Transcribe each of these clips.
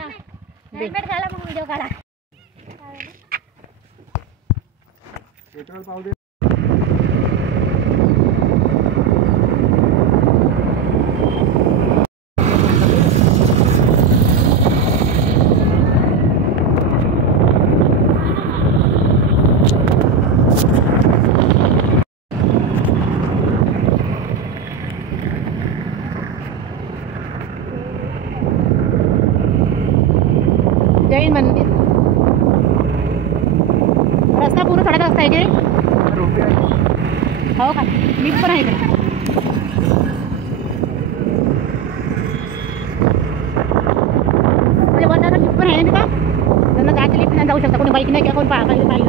Helmet घाला मग video काढा. पेट्रोल पाहू दे. जैन मंदिर रस्ता पूर्ण चढत रस्ता आहे. हो का लिफ्ट पण आहे इकडे. म्हणजे वरचा लिफ्ट पण आहे ना. त्यांना जायचं लिफ्ट जाऊ शकता. कोणी बाईक नाही किंवा कोणी पाहिलं नाही.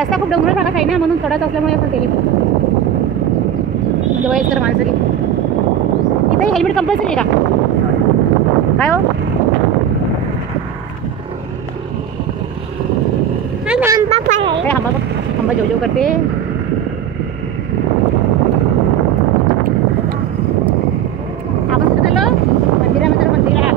रस्ता खूप डोंगराळ भागात आहे ना म्हणून चढत असल्यामुळे असं केली. म्हणजे वयस्कर माणसं इथे हेल्मेट कंपल्सरी आहे का काय हो. आंबा जेव करते. आपण कुठं चाललो मंदिरामध्ये. मंदिरात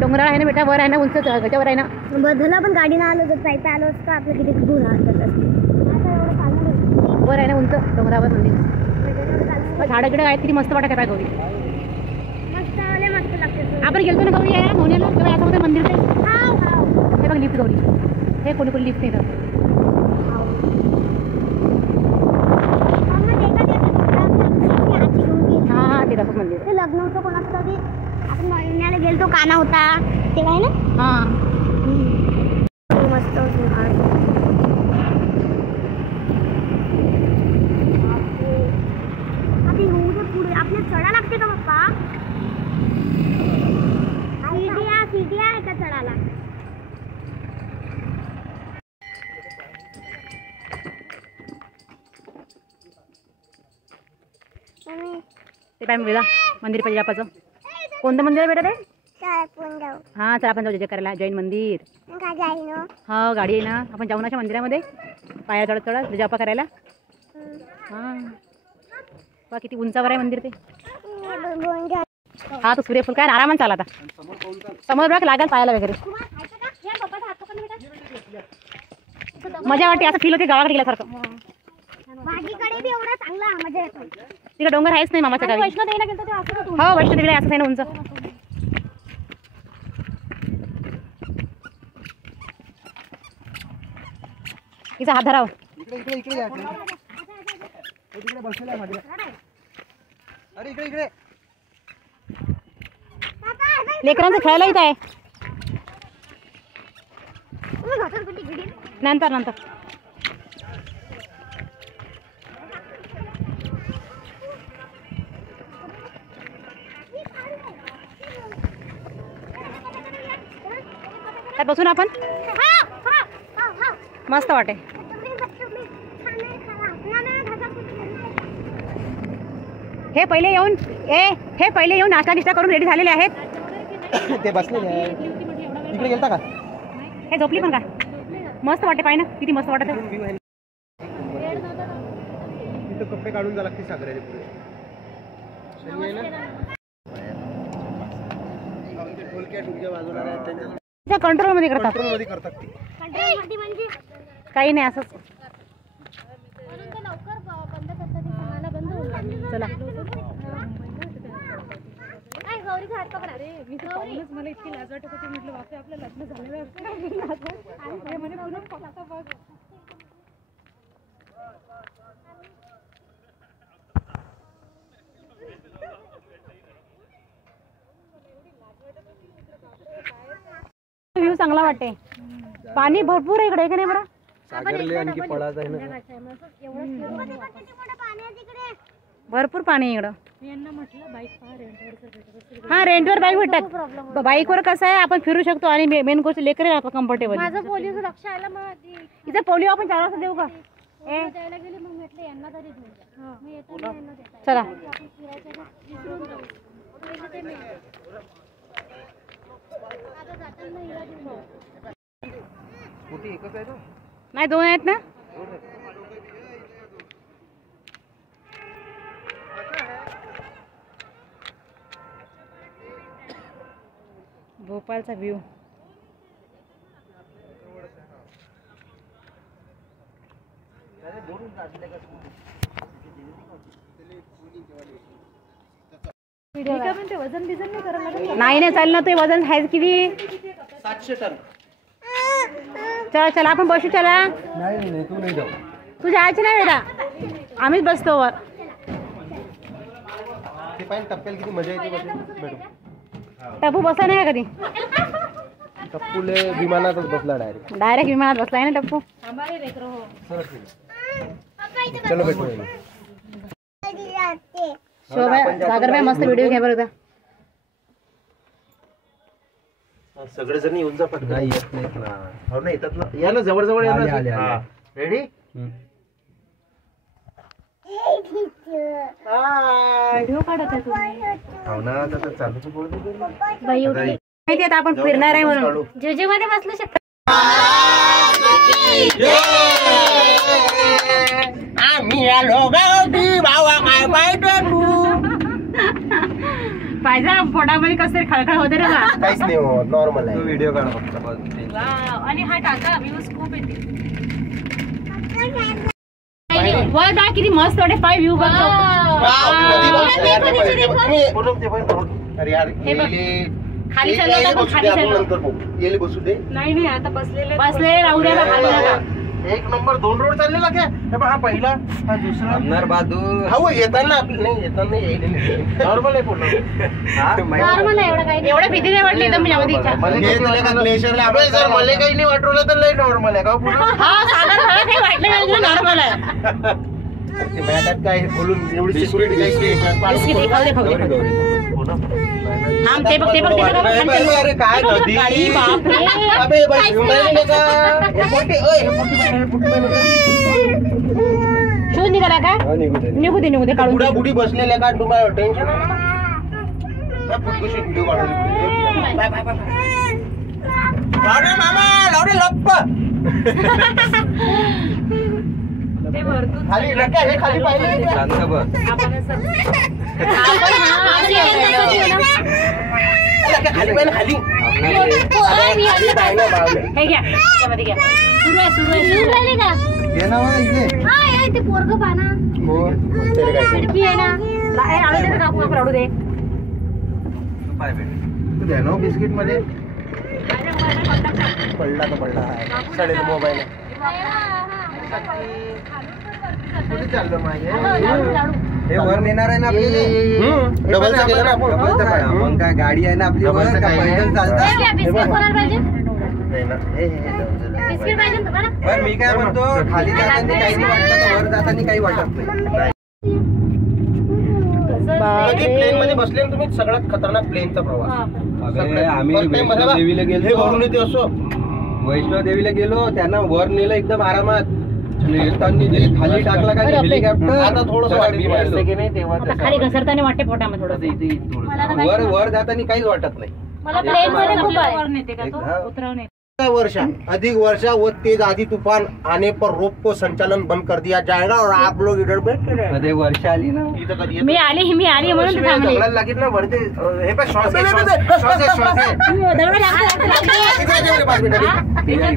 डोंगराळ आहे ना बेटा. वर आहे ना उंच त्याच्यावर आहे ना. बदला पण गाडीनं आलो तर जायचं आलो असतं आपलं किती गुण असतात. वर आहे ना उंच डोंगरावर मंदिर. झाडं गिडं आहेत किती मस्त वाटत आहे गौरी. मस्त लागते. आपण गेलतो ना गौरी आहे मोहनेला तेव्हा असं होतं मंदिर ते. हे बघ लिफ्ट गौरी. हे कोणी कोणी लिफ्ट येतात. हां ते दाखव मंदिर. ते लग्न होतं कोणाचं तरी आपण महिन्याला गेलतो काना होता तेव्हा आहे ना. हां मस्त पुढे आपल्या चढा लागते का पप्पा. सीडी आहे का चढाला. ते काय वेळा मंदिर पाहिजे बापाचं. कोणतं मंदिर आहे बेटा ते. हां चला आपण जाऊ जय करायला. जैन मंदिर. हो गाडी आहे ना. आपण जाऊ ना अशा मंदिरामध्ये पाया चढत चढत जपा करायला. हां बा किती उंचावर आहे मंदिर ते. हा तो सूर्यफूल काय आरामात चाला. आता समोर बघ लागेल पायाला वगैरे. मजा वाटते. असं फील होते गावाकडे गेल्यासारखं. तिकडे डोंगर आहेच नाही मामाच्या गावी. वैष्णोदेवीला गेलतो तेव्हा असं होतं. हो वैष्णोदेवीला असंच आहे ना उंच. तिचा हात धराव. इकडे या. तिकडे बसलेला मध्ये. अरे इकडे लेकरांचं खेळायला इथं आहे. नंतर नंतर त्यात बसून आपण मस्त वाटे. हे पहिले येऊन नाश्ता गिष्टा करून रेडी झालेले आहेत. ते बसलेले आहे. इकडे गेलता का. हे झोपली पण का मस्त वाटते. पाय ना किती मस्त वाटत. तिथं कपडे काढून जा लागते सागराचे पुढे. कंट्रोल मध्ये करतात. काही नाही असंच. चला मला इतकी लाज वाटत होती. म्हटलं बापरे आपलं लग्न झालेलं असतं. व्ह्यू चांगला वाटते. पाणी भरपूर आहे इकडे. नाही बरं सागरले आणखी पळाच आहे ना. भरपूर पाणी आहे इकडं. हा रेंटवर बाईक भेटतात. बाईकवर कसं आहे आपण फिरू शकतो आणि मेन गोष्ट लेकर आहे कम्फर्टेबल. माझं पोलिओ लक्ष आलं मग इथं पोलिओ आपण 4 वाजता देऊ का. द्यायला गेली मग म्हटलं यांना तरी चला नाही 2 आहेत ना. भोपाळचा व्ह्यू. नाही नाही चाल ना, ते वजन आहे किती? 700 टन. चला चला आपण बसू. चला नाही तू नाही जाऊ. तू जायचं नाही बेटा, आम्हीच बसतो वर. ते पाहिजे टप्प्याला किती मजा येते मॅडम. टप्पू बसला नाही का कधी? टप्पूले विमानातच बसला डायरेक्ट. डायरेक्ट विमानात बसलाय ना टप्पू. चलो भेटू. शोभा सागरबाई मस्त व्हिडिओ घ्या बरं. सगळे जण येऊन जा पटकन. नाही येत नाहीत ना. हो ना येतात ना. या ना जवळ जवळ या ना. रेडी. व्हिडिओ काढत आहे तुम्ही. हो ना आता चालूच बोलतो. बाई उठली. माहिती आता आपण फिरणार आहे म्हणून जेजे मध्ये बसलो शकतो. आम्ही आलो गावठी भावा काय पाहिजे तू. पाहिजे पोटामध्ये कसं तरी खळखळ होते रे बा. काहीच नाही हो, नॉर्मल आहे. व्हिडिओ काढ फक्त. आणि हा टाका व्ह्यूज खूप येते. वर बा किती मस्त वाटे पाय व्ह्यू बघतो. खाली चाललो आपण खाली चाललो. बसू दे. नाही आता बसले राहू द्या खाली नका. एक नंबर 2 रोड चाललेला काय. हा पहिला हा दुसरा अमनार बहादूर. हो येताना नाही येताना नॉर्मल आहे पूर्ण. नॉर्मल आहे एवढं काही. एवढं भीती नाही वाटली एकदम यामध्ये. जर मला काही नाही वाटवलं तर लय नॉर्मल आहे का पूर्ण. वाटलं नॉर्मल आहे. काय बोलून एवढी सिक्युरिटी ते बघ अरे काय शोध निघाला का. निघू दे काढून. बुडी बसलेल्या का तुम्हाला टेन्शन व्हिडिओ खाली हे खाली पाहिजे. खाली खाली हे घ्या त्यामध्ये घ्या. सुरू आहे का. ते पोरग पाना खिडकी आहे ना. काकू रडू दे. बिस्किट मध्ये पडला तर पडला. सडेल मोबाईल कुठे चाललं माझे. हे वर नेणार आहे ना आपली. डबलचं केलं ना आपण. मग काय गाडी आहे ना आपली वर का पैदल चालतात. पण मी काय म्हणतो खाली जाताना काही नाही वाटत, वर जाताना काही वाटत नाही. प्लेन मध्ये बसले तुम्ही. सगळ्यात खतरनाक प्लेनचा प्रवास. आम्ही वैष्णोदेवीला गेलो. त्यांना वर नेलं एकदम आरामात. खाली टाकला का हेलिकॉप्टर. आता थोडं खाली घसरताना वाटते पोटामध्ये थोडं. वर जाताना काहीच वाटत नाही. वर्षा अधिक वर्षा व तेज आधी तूफान आने पर रोप को संचालन बंद कर दिया जाएगा और आप लोग इधर बैठे रहे. कधी वर्षा आली ना. मी आली म्हणून थांबली. लागेल ना भरते. हे पण श्वास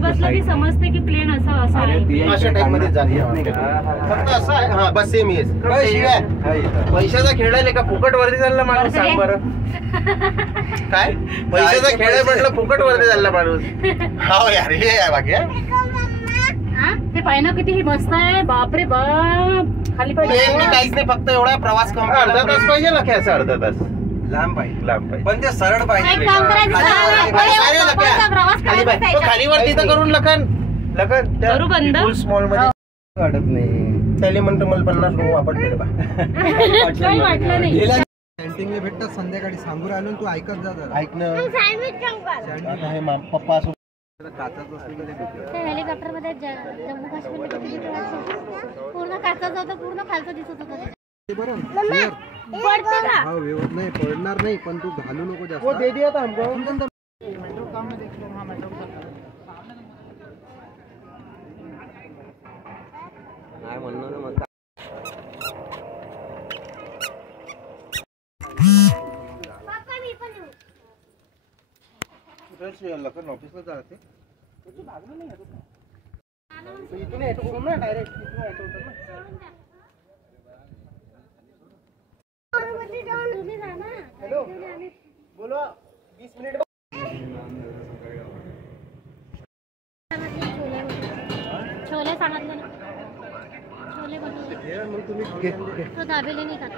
बसलं की समजते की प्लेन असं अशा टाइम मध्ये झाली. फक्त असं आहे. हा बस सेम येस. पैशाचा खेळ आहे का फुकट वरती चालला माणूस. सांग बरं काय पैशाचा खेळ आहे म्हटलं. फुकट वरती चालला माणूस. हो यार हे आहे बाकी. ते पाहिलं किती मस्त आहे. बापरे बाप. खाली काहीच नाही. फक्त एवढा प्रवास कमी. अर्धा तास पाहिजे ना. असं अर्धा तास लांब पाहिजे. पण ते सरळ पाहिजे. खाली वरती तर करून लखन बंद स्मॉल मध्ये वाटत नाही. त्याला म्हणतो मला 50 रुपये वापरते बा. काही वाटलं नाही. कॅन्टीनला भेटतात संध्याकाळी. सांगून आलो तू ऐकत जा जरा. ऐकणं पप्पा हेलिकॉप्टर मध्ये जम्मू काश्मीर पूर्ण काचाच होता. पूर्ण खालचं दिसत होतं. नाही पडणार नाही. पण तू घालू नको जास्त. दे दिया था हमको. काय म्हणणं ना मग. लखन ऑफिसला जाते इथून येतो करून ना डायरेक्ट इथून येतो ना. तुम्ही जा ना. हॅलो बोलो 20 मिनिट छोले सांगितले ना. छोले बनवले. मग तुम्ही तो दाबेली नाही खात.